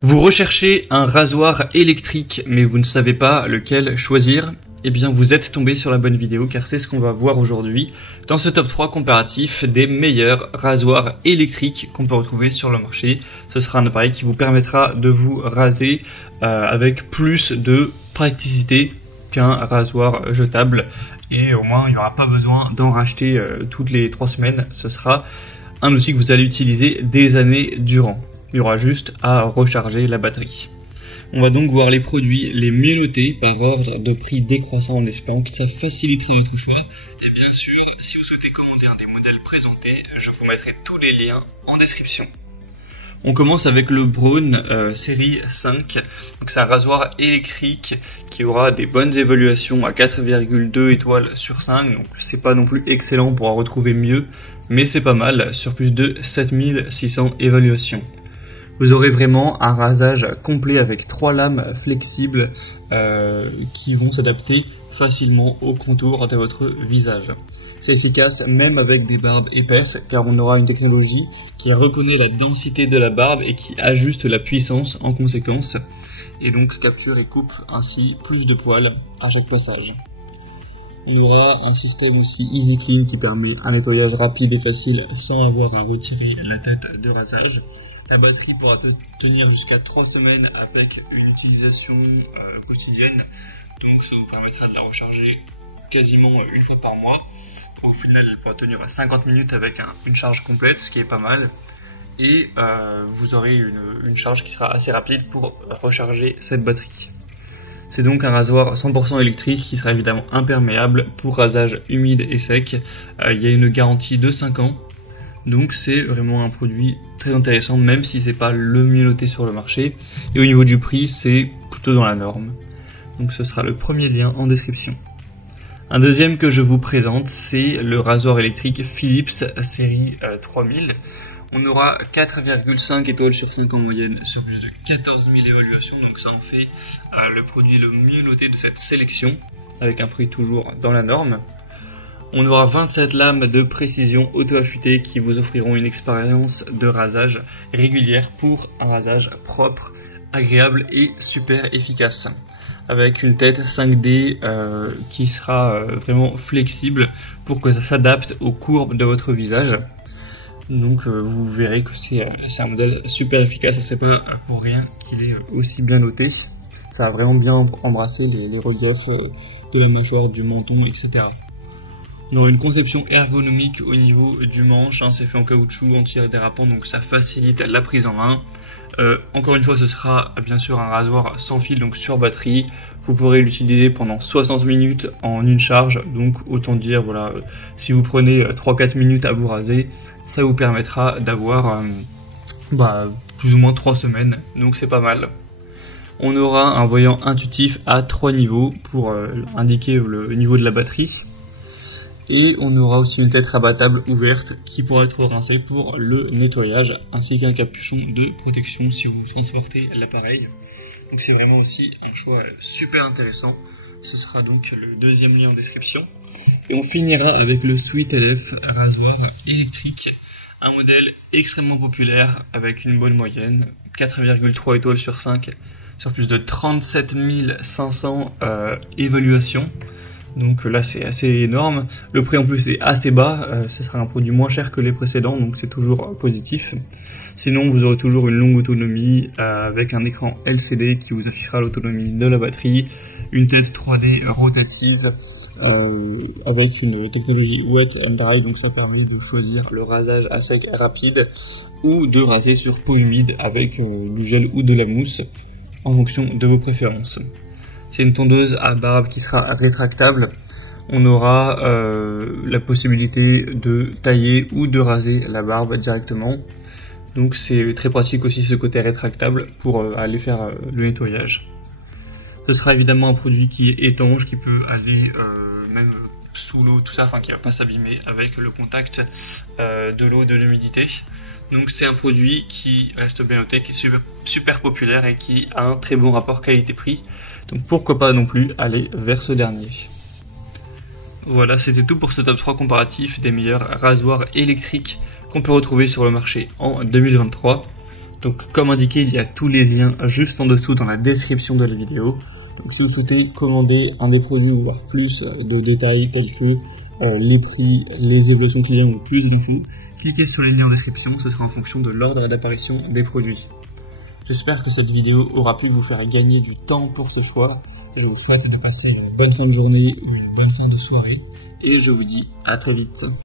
Vous recherchez un rasoir électrique mais vous ne savez pas lequel choisir? Eh bien vous êtes tombé sur la bonne vidéo car c'est ce qu'on va voir aujourd'hui dans ce top 3 comparatif des meilleurs rasoirs électriques qu'on peut retrouver sur le marché. Ce sera un appareil qui vous permettra de vous raser avec plus de praticité qu'un rasoir jetable et au moins il n'y aura pas besoin d'en racheter toutes les 3 semaines. Ce sera un outil que vous allez utiliser des années durant. Il y aura juste à recharger la batterie. On va donc voir les produits les mieux notés par ordre de prix décroissant en espérant que ça facilitera votre choix. Et bien sûr, si vous souhaitez commander un des modèles présentés, je vous mettrai tous les liens en description. On commence avec le Braun série 5. Donc c'est un rasoir électrique qui aura des bonnes évaluations à 4,2 étoiles sur 5. Donc c'est pas non plus excellent pour en retrouver mieux, mais c'est pas mal sur plus de 7600 évaluations. Vous aurez vraiment un rasage complet avec 3 lames flexibles qui vont s'adapter facilement au contour de votre visage. C'est efficace même avec des barbes épaisses car on aura une technologie qui reconnaît la densité de la barbe et qui ajuste la puissance en conséquence et donc capture et coupe ainsi plus de poils à chaque passage. On aura un système aussi Easy Clean qui permet un nettoyage rapide et facile sans avoir à retirer la tête de rasage. La batterie pourra tenir jusqu'à 3 semaines avec une utilisation quotidienne, donc ça vous permettra de la recharger quasiment une fois par mois. Au final, elle pourra tenir 50 minutes avec une charge complète, ce qui est pas mal. Et vous aurez une charge qui sera assez rapide pour recharger cette batterie. C'est donc un rasoir 100% électrique qui sera évidemment imperméable pour rasage humide et sec. Il y a une garantie de 5 ans. Donc c'est vraiment un produit très intéressant même si c'est pas le mieux noté sur le marché. Et au niveau du prix, c'est plutôt dans la norme. Donc ce sera le premier lien en description. Un deuxième que je vous présente, c'est le rasoir électrique Philips série 3000. On aura 4,5 étoiles sur 5 en moyenne sur plus de 14 000 évaluations. Donc ça en fait le produit le mieux noté de cette sélection avec un prix toujours dans la norme. On aura 27 lames de précision auto-affûtées qui vous offriront une expérience de rasage régulière pour un rasage propre, agréable et super efficace. Avec une tête 5D qui sera vraiment flexible pour que ça s'adapte aux courbes de votre visage. Donc vous verrez que c'est un modèle super efficace et c'est pas pour rien qu'il est aussi bien noté. Ça a vraiment bien embrassé les reliefs de la mâchoire, du menton, etc. On aura une conception ergonomique au niveau du manche, c'est fait en caoutchouc anti-dérapant donc ça facilite la prise en main. Encore une fois ce sera bien sûr un rasoir sans fil donc sur batterie. Vous pourrez l'utiliser pendant 60 minutes en une charge, donc autant dire voilà, si vous prenez 3-4 minutes à vous raser, ça vous permettra d'avoir plus ou moins 3 semaines, donc c'est pas mal. On aura un voyant intuitif à 3 niveaux pour indiquer le niveau de la batterie. Et on aura aussi une tête rabattable ouverte qui pourra être rincée pour le nettoyage, ainsi qu'un capuchon de protection si vous transportez l'appareil. Donc c'est vraiment aussi un choix super intéressant. Ce sera donc le deuxième lien en description. Et on finira avec le Sweet LF rasoir électrique, un modèle extrêmement populaire avec une bonne moyenne, 4,3 étoiles sur 5, sur plus de 37 500 évaluations. Donc là c'est assez énorme, le prix en plus est assez bas, ce sera un produit moins cher que les précédents donc c'est toujours positif. Sinon vous aurez toujours une longue autonomie avec un écran LCD qui vous affichera l'autonomie de la batterie, une tête 3D rotative avec une technologie wet and dry donc ça permet de choisir le rasage à sec rapide ou de raser sur peau humide avec du gel ou de la mousse en fonction de vos préférences. C'est une tondeuse à barbe qui sera rétractable. On aura la possibilité de tailler ou de raser la barbe directement. Donc c'est très pratique aussi ce côté rétractable pour aller faire le nettoyage. Ce sera évidemment un produit qui est étanche, qui peut aller même sous l'eau, tout ça, enfin qui va pas s'abîmer avec le contact de l'eau, de l'humidité. Donc c'est un produit qui reste bien noté, qui est super populaire et qui a un très bon rapport qualité-prix. Donc pourquoi pas non plus aller vers ce dernier. Voilà, c'était tout pour ce top 3 comparatif des meilleurs rasoirs électriques qu'on peut retrouver sur le marché en 2023. Donc comme indiqué, il y a tous les liens juste en dessous dans la description de la vidéo. Donc si vous souhaitez commander un des produits ou voir plus de détails tels que les prix, les évolutions clients ou plus d'infos, cliquez sur les liens en description, ce sera en fonction de l'ordre d'apparition des produits. J'espère que cette vidéo aura pu vous faire gagner du temps pour ce choix. Je vous souhaite de passer une bonne fin de journée ou une bonne fin de soirée et je vous dis à très vite.